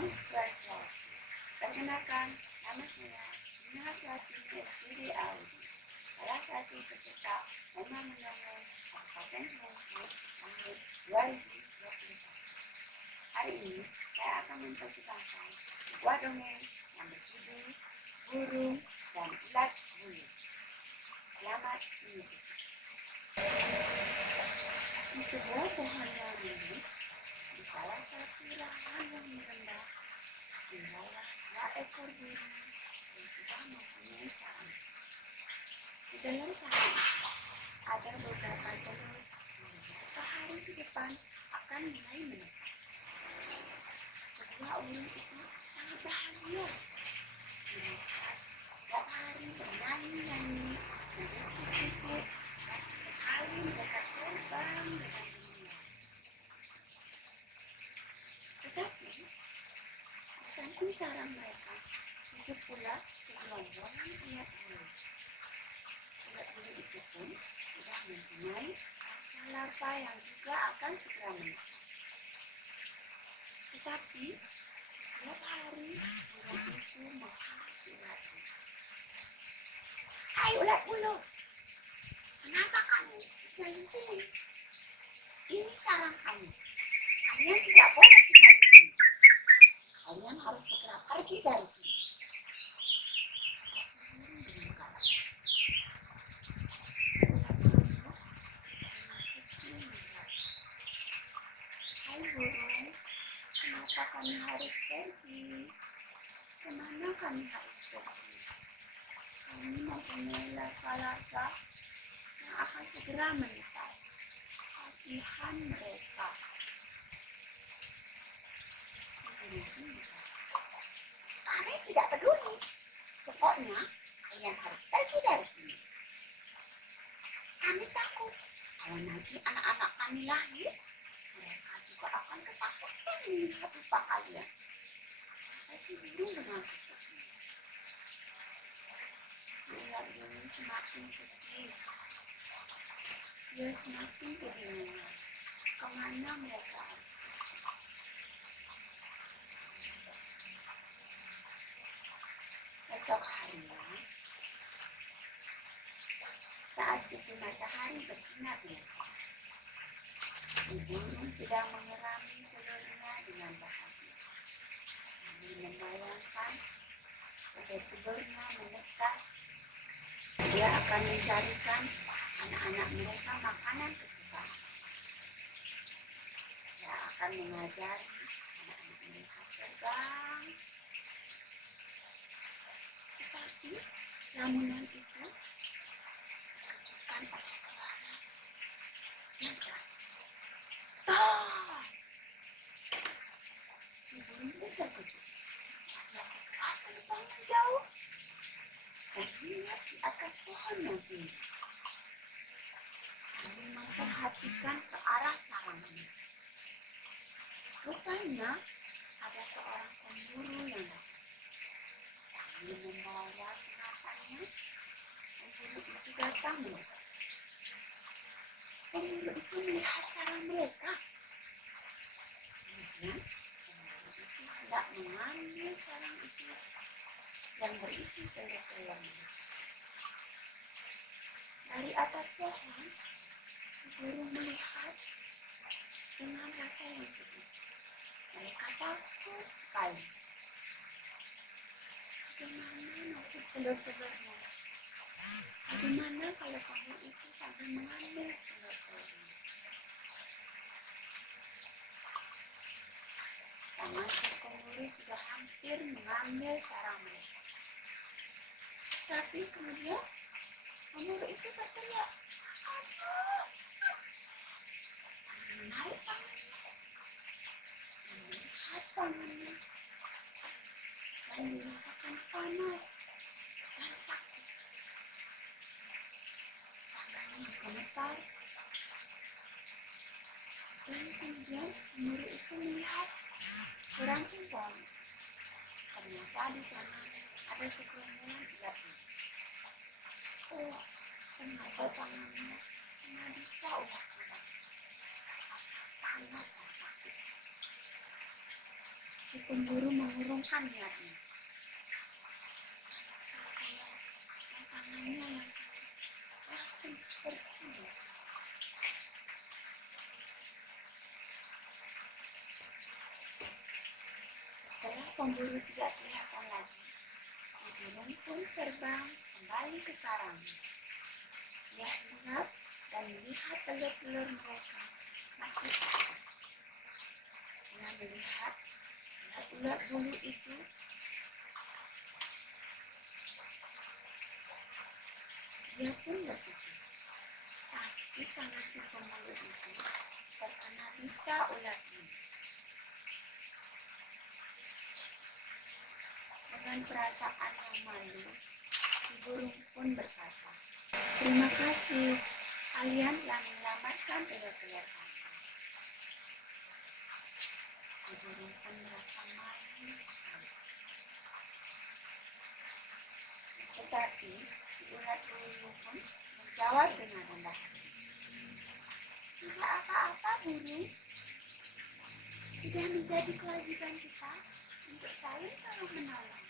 Om Swastiastu. Perkenalkan, nama saya Nina Swastini SPD Audi, salah satu peserta lomba mendongeng Kabupaten Bengkulu tahun 2021. Hari ini saya akan mempersembahkan sebuah dongeng yang berjudul Burung dan Ulat Bulu. Selamat mengikuti. Di sebuah pohon yang rindang, di salah satu lahan yang merendah, tinggallah 2 ekor burung yang sudah mempunyai sarang. Di dalam sarang itu ada beberapa telur yang beberapa hari ke depan akan mulai menetas. Kedua burung itu sangat bahagia. Menetas setiap hari bernyanyi-nyanyi, bercicit-cicit, dan sesekali mereka terbang dengan dunia. Tetapi di samping sarang mereka hidup pula segerombolan ulat bulu. Ulat bulu itu pun sudah mempunyai larva yang juga akan segera menetas. Tetapi setiap hari burung itu mengharasi ulat bulu. Hai ulat bulu, kenapa kamu sudah di sini? Ini sarang kamu. Kalian tidak boleh tinggal di sini. Kalian harus segera pergi dari sini. Burung berkata, si ulat bulu memasuki menjawab, hai burung, kenapa kami harus pergi? Kemana kami harus pergi? Kami mempunyai larva-larva yang akan segera menetas. Kasihan mereka. Kami tidak peduli. Pokoknya kalian harus pergi dari sini. Kami takut kalau nanti anak-anak kami lahir, mereka juga akan ketakutan melihat rupa kalian. Si burung dengan putusnya. Si ulat bulu semakin sedih. Dia semakin kebingungan. Kemana mereka harus pergi? Esok harinya, saat itu matahari bersinar dengan cerah. Si burung sedang mengerami telurnya dengan bahagia, sambil membayangkan pada telurnya menetas. Dia akan mencarikan anak-anak mereka makanan kesukaan. Dia akan mengajari anak-anak mereka terbang. Tetapi lamunan itu dikejutkan oleh suara yang keras. Si burung pun terkejut. Dia segera terbang menjauh dan hinggap di atas pohon yang tinggi, sambil memperhatikan ke arah sarangnya. Rupanya ada seorang pemburu yang datang. Sambil membawa senapannya, pemburu itu datang mendekat. Pemburu itu melihat sarang mereka. Kemudian pemburu itu hendak mengambil sarang itu yang berisi telur-telurnya. Dari atas pohon, si burung melihat dengan rasa yang sedih. Mereka takut sekali. Bagaimana nasib telur-telurnya? Bagaimana kalau kamu itu sampai mengambil telur-telurnya? Tangan si pemburu sudah hampir mengambil sarang mereka. Tapi kemudian pemburu itu berteriak, aduh! Sambil menarik tangannya, melihat tangannya, dan dirasakan panas dan sakit. Tangannya gemetar. Dan kemudian pemburu itu melihat seranting pohon. Ternyata di sana ada segerombolan ulat bulu. Oh, ternyata tangannya cuma bisa ulat bulu. Rasanya panas dan sakit. Si pemburu mengurungkan niatnya. Kasihan tangannya yang makin pergi. Setelah pemburu tidak kelihatan lagi, si burung pun terbang kembali ke sarangnya. Dia hinggap dan melihat telur-telur mereka masih ada. Dia melihat ular bulu itu, dia pun berpikir, pasti tangan si pemburu itu terkena bisa ular bulu. Dengan perasaan yang malu, si burung pun berkata, "Terima kasih, kalian telah menyelamatkan telur-telur kami." Si burung pun merasa malu sekali. Tetapi si ular bulu pun menjawab dengan rendah hati, "Tidak apa-apa, burung. Sudah menjadi kewajiban kita untuk saling tolong-menolong."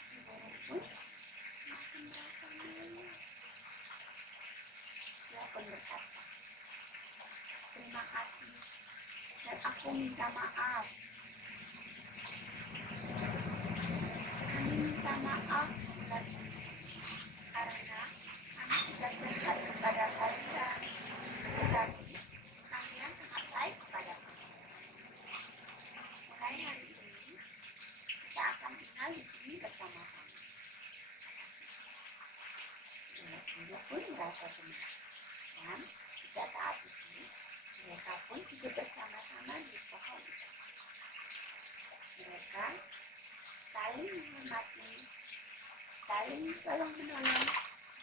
Si burung pun semakin merasa malu. Dia pun berkata, "Terima kasih, dan aku minta maaf. Kami minta maaf, ular bulu, karena kami sudah jahat kepada kalian. Tetapi kalian sangat baik kepada kami. Mulai hari ini, kita akan tinggal di sini bersama-sama." Si ular bulu pun merasa senang. Dan sejak saat itu, mereka pun hidup bersama-sama di pohon itu. Mereka saling menghormati, saling tolong-menolong,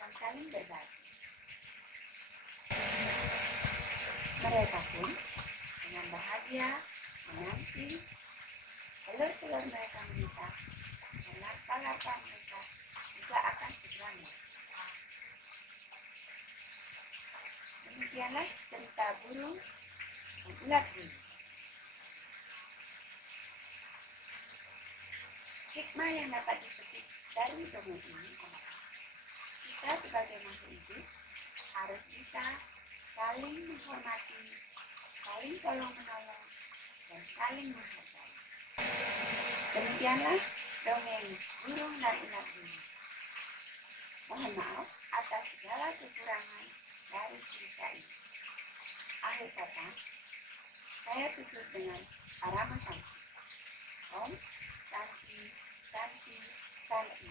dan saling berbagi. Mereka pun dengan bahagia menanti telur-telur mereka menetas, dan larva-larva mereka juga akan segera menetas. Demikianlah cerita burung dan ular bulu. Hikmah yang dapat dipetik dari dongeng ini adalah kita sebagai makhluk hidup harus bisa saling menghormati, saling tolong-menolong, dan saling menghargai. Demikianlah dongeng burung dan ular bulu. Mohon maaf atas segala kekurangan dari cerita ini. Akhir kata, saya tutup dengan Parama Santi. Om Santi Santi Santi.